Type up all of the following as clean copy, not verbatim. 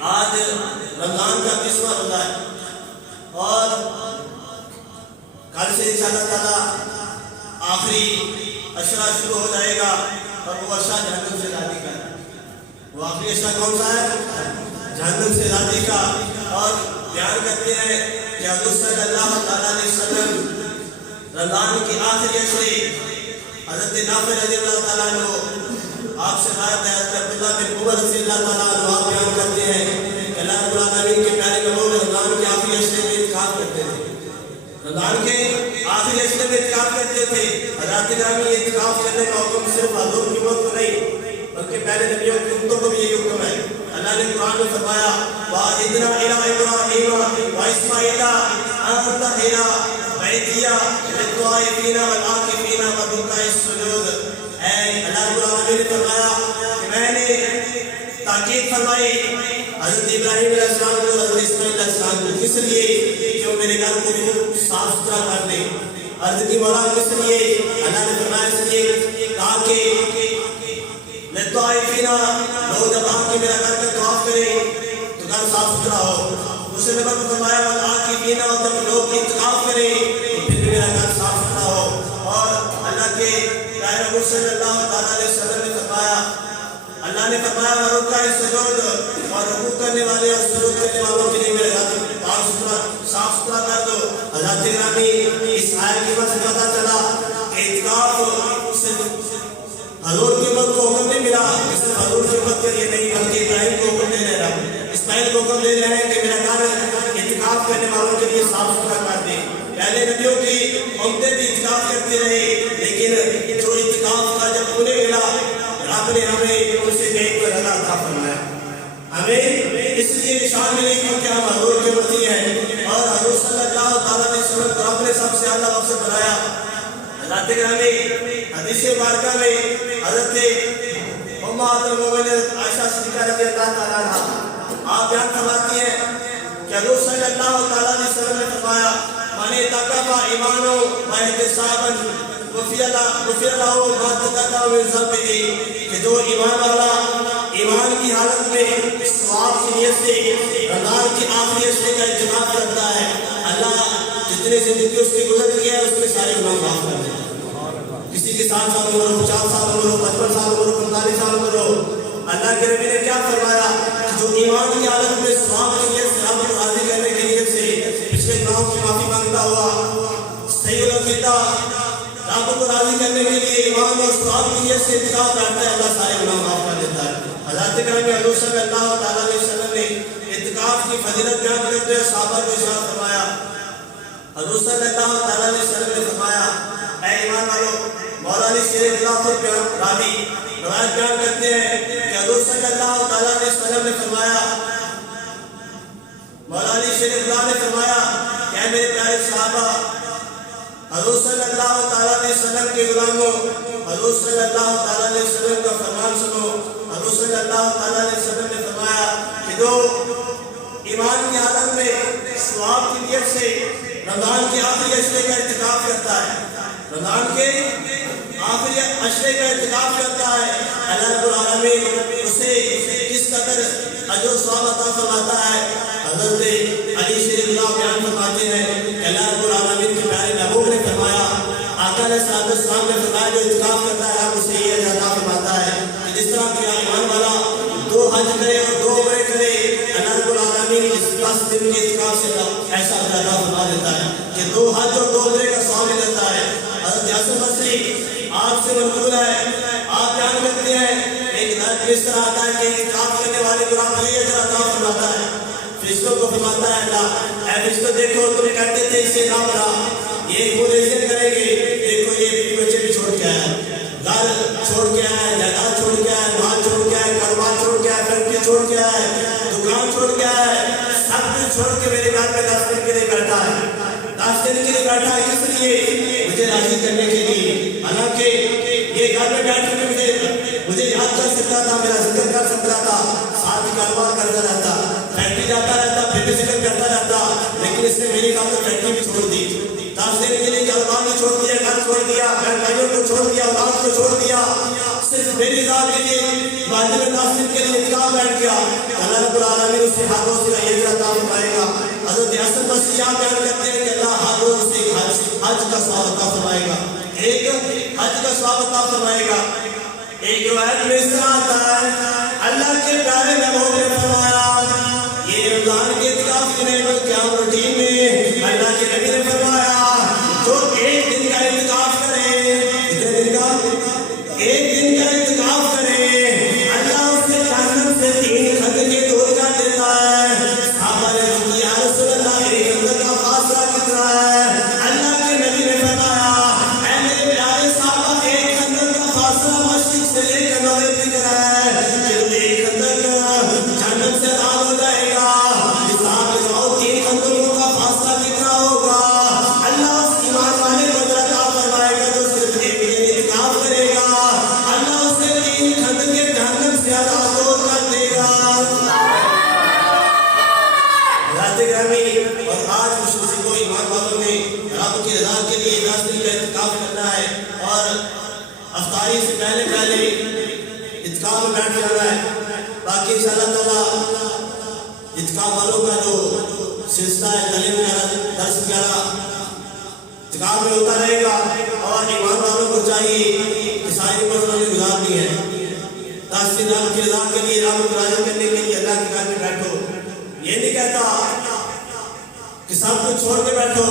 آج رمضان کا 20واں روزہ ہے اور کل سے انشاءاللہ تعالیٰ آخری عشرہ شروع ہو جائے گا اور وہ عشرہ جہنم سے آزادی کا ہے۔ وہ آخری عشرہ کون سا ہے؟ جہنم سے آزادی کا۔ اور بیان کرتے ہیں کہ حضور صلی اللہ علیہ وسلم رمضان کی آخری عشرے حضرت نافع رضی اللہ تعالیٰ عنہ آپ سے روایت ہے، حضرت عبداللہ بن عمر رضی اللہ تعالیٰ عنہ آپ بیان کرتے ہیں کہ اللہ رب العالمین کے پیارے محبوب رمضان کے آخری عشرے میں اعتکاف کرتے تھے۔ رمضان کے آخری عشرے میں اعتکاف کرتے تھے۔ حضرات گرامی اعتکاف کرنے کا حکم صرف حضور کی امت کو نہیں بلکہ پہلے نبیوں کی امتوں کو بھی یہی حکم ہے۔ اللہ نے قرآن میں فرمایا وَإِذْنَا إِلَىٰ إِبْرَاهِيمَ وَإِسْمَاعِيلَ أَن طَهِّرَ بَيْتِيَ لِلطَّائِفِينَ وَالْعَاكِفِينَ وَالرُّكَعِ السُّجُودِ۔ اے اللہ رب العالمین نے فرمایا کہ میں نے تاکید فرمائی حضرت ابراہیم علیہ السلام کو، حضرت اسماعیل علیہ السلام کو، کس لیے؟ جو میرے گھر کو صاف ستھرا کر دے۔ عرض کی مولا کس لیے؟ اللہ نے فرمایا اس لیے تاکہ للطائفین لوگ جب آ کے میرا گھر کا طواف کریں تو گھر صاف ستھرا ہو۔ دوسرے نمبر پر فرمایا والعاکفین، اور جب لوگ اعتکاف کریں تو پھر بھی میرا گھر صاف ستھرا ہو۔ اور اللہ کے پیارے رسول صلی اللہ علیہ وسلم نے فرمایا، اللہ نے فرمایا وَرُكَعِ السُّجُودِ، اور رکوع کرنے والے اور سجود کرنے والوں کے لیے میرے گھر پاک ستھرا صاف ستھرا کر دو۔ حضرات گرامی اس آیت کی وجہ سے پتہ چلا کہ اعتکاف صرف حضور کی امت کو حکم نہیں ملا، صرف حضور کی امت کے لیے نہیں بلکہ ابراہیم کو حکم دے رہے ہیں، اسماعیل کو حکم دے رہے ہیں کہ میرا گھر اعتکاف کرنے والوں کے لیے صاف ستھرا کر دیں۔ پہلے نبیوں کی امتیں بھی اعتکاف کرتے رہے، لیکن جو اعتکاف کا جب انہیں ملا رب نے ہمیں ان سے نیک پر رضا عطا فرمایا۔ ہمیں اس لیے نشان ملے کیونکہ ہم حضور کے امتی ہیں اور حضور صلی اللہ علیہ وسلم کو رب نے سب سے اعلیٰ مقصد بنایا۔ حضرات گرامی حدیث مبارکہ میں حضرت امہات المومنین عائشہ صدیقہ رضی اللہ تعالیٰ عنہا آپ بیان فرماتی ہیں کہ حضور صلی اللہ علیہ وسلم نے فرمایا من اعتکف ایمانا واحتسابا غفر له ما تقدم من ذنبه، کہ جو ایمان والا ایمان کی حالت میں ثواب کی نیت سے رمضان کی آخری عشرے کا اہتمام کرتا ہے، اللہ جتنے زندگی اس کی گزر گئی ہے اس میں سارے گناہ معاف کر دیتا ہے۔ کسی کی 60 سال عمر ہو، 50 سال عمر ہو، 55 سال عمر ہو، 45 سال عمر ہو، اللہ کے نبی نے کیا فرمایا کہ جو ایمان کی حالت میں ثواب کی نیت سے رب کو راضی کرنے کی نیت سے پچھلے گناہوں کی معافی مانگتا ہوا صحیح العقیدہ رب کو راضی کرنے کے لیے ایمان اور ثواب کی نیت سے اعتکاف کرتا ہے، اللہ سارے گناہ معاف کر دیتا ہے۔ حضرات گرامی حضور صلی اللہ علیہ وسلم نے اعتکاف کی فضیلت بیان کرتے ہوئے صحابہ کو ارشاد فرمایا، حضور صلی اللہ علیہ وسلم نے فرمایا اے ایمان والو، مولانا شیر خلافت راوی روایت بیان کرتے ہیں کہ حضور صلی اللہ علیہ وسلم نے فرمایا، مولانا شیر خلافت نے فرمایا کہ اے میرے پیارے صحابہ، حضور صلی اللہ علیہ وسلم کے غلاموں، حضور صلی اللہ علیہ وسلم کا فرمان سنو۔ حضور صلی اللہ علیہ وسلم نے فرمایا کہ جو ایمان کی حالت میں ثواب کی نیت سے رمضان کے آخری عشرے کا اعتکاف کرتا ہے، رمضان کے آخری عشرے کا اعتکاف کرتا ہے، اللہ رب العالمین اسے کس قدر اجر و ثواب عطا فرماتا ہے۔ حضرت علی شریف اللہ بیان فرماتے ہیں کہ اللہ رب العالمین کے پیارے محبوب نے فرمایا، آقا علیہ السلام نے فرمایا جو اعتکاف کرتا ہے رب اسے یہ اجر عطا فرماتا ہے کہ جس طرح کہ ایمان والا 2 حج کرے اور 2 عمرے کرے، اللہ رب العالمین اس 10 دن کے اعتکاف سے ایسا اجر عطا فرما دیتا ہے کہ 2 حج اور 2 عمرے کا ثواب ملتا ہے۔ حضرت حسن بصری آپ سے منقول ہے، آپ بیان کرتے ہیں ایک درد اس طرح آتا ہے کہ اعتکاف کرنے والے کو رب یہ اجر عطا فرماتا ہے۔ فرشتوں کو فرماتا ہے اللہ، اے فرشتوں دیکھو تمہیں کہتے تھے اسے نہ مرا، یہ پولیسیں کریں گے، دیکھو یہ بھی بچے بھی چھوڑ کے آیا ہے، گھر چھوڑ کے آیا ہے، جگہ چھوڑ کے آیا ہے، مال چھوڑ کے آیا ہے، کاروبار چھوڑ کے آیا ہے، فیکٹری چھوڑ کے آیا ہے، دکان چھوڑ کے آیا ہے، سب کچھ چھوڑ کے میرے گھر میں 10 دن کے لیے بیٹھا ہے، 10 دن کے لیے بیٹھا ہے، کس لیے؟ مجھے راضی کرنے کے لیے۔ حالانکہ یہ گھر میں بیٹھ کے مجھے یاد کر سکتا تھا، میرا ذکر کر سکتا تھا، ساتھ ہی کاروبار کرتا رہتا، فیکٹری جاتا رہتا، پھر بھی ذکر کرتا رہتا، لیکن اس نے میری خاطر فیکٹری بھی چھوڑ دی، 10 دن کے لیے کاروبار بھی چھوڑ دیا، گھر چھوڑ دیا، بہن بھائیوں کو چھوڑ دیا، اولاد کو چھوڑ دیا، صرف میری ذات کے لیے واجب ناصر کے لیے اعتکاف بیٹھ گیا، اللہ رب العالمین اس سے ہر روز کا یہ عطا فرمائے گا۔ حضرت حسن بصری آپ بیان کرتے ہیں کہ اللہ ہر روز اسے حج کا ثواب عطا فرمائے گا، ایک حج کا ثواب عطا فرمائے گا۔ ایک روایت میں اس طرح آتا ہے اللہ کے پیارے محبوب نے فرمایا یہ رمضان کے اعتکاف کی نعمت قیام روٹین میں اللہ کے نبی نے فرمایا جو ایک دن کا اعتکاف کرے، کتنے دن کا؟ ایک دن کا اعتکاف کرے اللہ اسے جہنم سے 3 خندقیں دور کر دیتا ہے۔ صحابہ نے کہا یا رسول اللہ ایک خندق کا فاصلہ کتنا ہے؟ اللہ کے نبی نے فرمایا اے میرے پیارے صحابہ ایک خندق کا فاصلہ مشرق سے لے کر مغرب تک ہے، کہ ایک خندق جہنم سے آزاد ہو جائے گا۔ حساب لگاؤ 3 خندقوں کا فاصلہ کتنا ہوگا؟ اللہ اس ایمان والے کو عطا فرمائے گا جو صرف ایک دن اعتکاف کرے گا، اللہ اسے 3 خندقیں جہنم سے آزاد کر دے گا۔ حضرت گرامی، اور آج خصوصی کو ایمان والوں نے رب کی رضا کے لیے 10 دن کا اعتکاف کرنا ہے اور افطاری سے پہلے اعتکاف میں بیٹھ جانا ہے۔ باقی انشاءاللہ تعالیٰ اعتکاف والوں کا جو سلسلہ ہے تعلیم وغیرہ درس وغیرہ اعتکاف میں ہوتا رہے گا، اور ایمان والوں کو چاہیے کہ ساری عمر انہوں نے گزارنی ہے 10 دن رب کی رضا کے لیے، رب کو راضی کرنے کے لیے اللہ کے گھر میں بیٹھو۔ یہ نہیں کہتا کہ سب کچھ چھوڑ کے بیٹھو،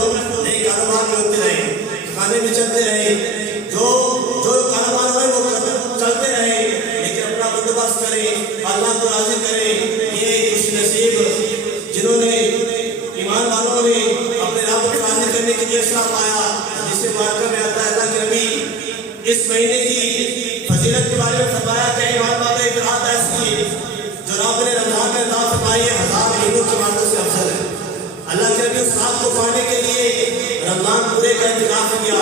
نہیں، کاروبار میں ہوتے رہے، کھانے میں چلتے رہے، جو کاروبار ہوئے وہ چلتے رہے، لیکن اپنا بندوبست کریں، اللہ کو راضی کریں۔ یہ خوش نصیب جنہوں نے ایمان والوں نے اپنے رب کو راضی کرنے کے لیے اشرا پایا، جس سے مبارکہ میں آتا ہے اللہ کے نبی اس مہینے کی فضیلت کے بارے میں فرمایا کہ ایمان والوں ایک رات ایسی ہے جو رب نے رمضان میں عطا فرمائی ہے 1000 مہینوں کی راتوں سے افضل ہے۔ اللہ کے نبی اس رات کو پانے کے لیے رمضان پورے کا اعتکاف کیا۔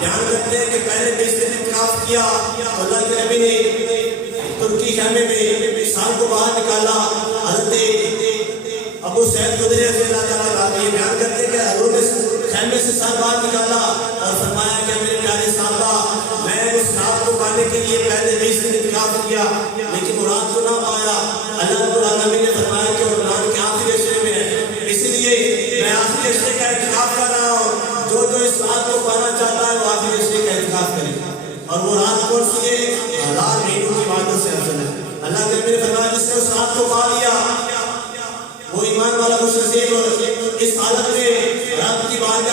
بیان کرتے ہیں کہ پہلے 20 دن اعتکاف کیا تو اللہ کے نبی نے ترکی خیمے میں سال کو باہر نکالا۔ حضرت ابو سعید خدری رضی اللہ تعالیٰ عنہ یہ بیان کرتے ہیں کہ حضور نے خیمے سے سال باہر نکالا اور فرمایا کہ میرے پیارے صحابہ میں اس رات کو پانے کے لیے پہلے 20 دن اعتکاف کیا لیکن وہ رات کو نہ پایا۔ اللہ رب العالمین نے فرمایا کہ وہ رمضان کے آخری عشرے میں ہے، اس لیے میں آخری عشرے کا اعتکاف کر رہا ہوں۔ جو اس رات کو پانا چاہتا ہے وہ آخری عشرے کا اعتکاف کرے، اور وہ رات کون سی ہے؟ 1000 مہینوں کی عبادت سے افضل ہے۔ اللہ کے نبی نے فرمایا جس نے اس رات کو پا لیا وہ ایمان والا خوش نصیب اس حالت میں رب کی بارگاہ